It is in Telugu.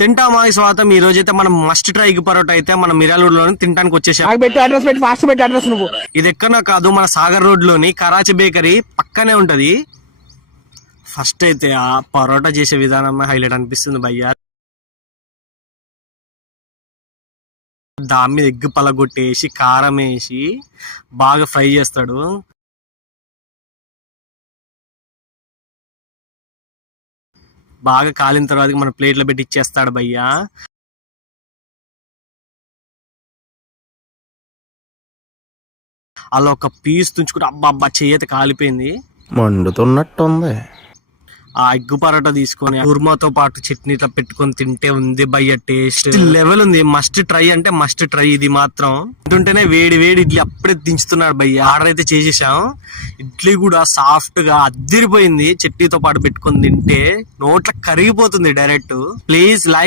తింటామా ఈ స్వాతం. ఈ రోజైతే మనం మస్ట్ ట్రై ఎగ్ పరోటా అయితే మన మిర్యాలగూడలో తినడానికి వచ్చేసాం. ఇది ఎక్కడో కాదు, మన సాగర్ రోడ్ లోని కరాచీ బేకరీ పక్కనే ఉంటది. ఫస్ట్ అయితే ఆ పరోటా చేసే విధానం హైలైట్ అనిపిస్తుంది భయ్యా. దాని మీద ఎగ్ పలగొట్టేసి కారం వేసి బాగా ఫ్రై చేస్తాడు. బాగా కాలిన తర్వాత మన ప్లేట్లో పెట్టి ఇచ్చేస్తాడు భయ్యా. అలా ఒక పీస్ తుంచుకుంటే అబ్బా అబ్బా చెయ్యి కాలిపోయింది, మండుతున్నట్టుంది. ఆ ఎగ్ పరోటా తీసుకొని కుర్మాతో పాటు చట్నీతో పెట్టుకొని తింటే ఉంది భయ్య టేస్ట్ లెవెల్ ఉంది. మస్ట్ ట్రై అంటే మస్ట్ ట్రై. ఇది మాత్రం తింటుంటేనే వేడి వేడి ఇడ్లీ అప్పుడే దించుతున్నాడు భయ్య. ఆర్డర్ అయితే చేసేసాం. ఇడ్లీ కూడా సాఫ్ట్ గా అద్దిరిపోయింది. చట్నీతో పాటు పెట్టుకొని తింటే నోట్ల కరిగిపోతుంది డైరెక్ట్. Please like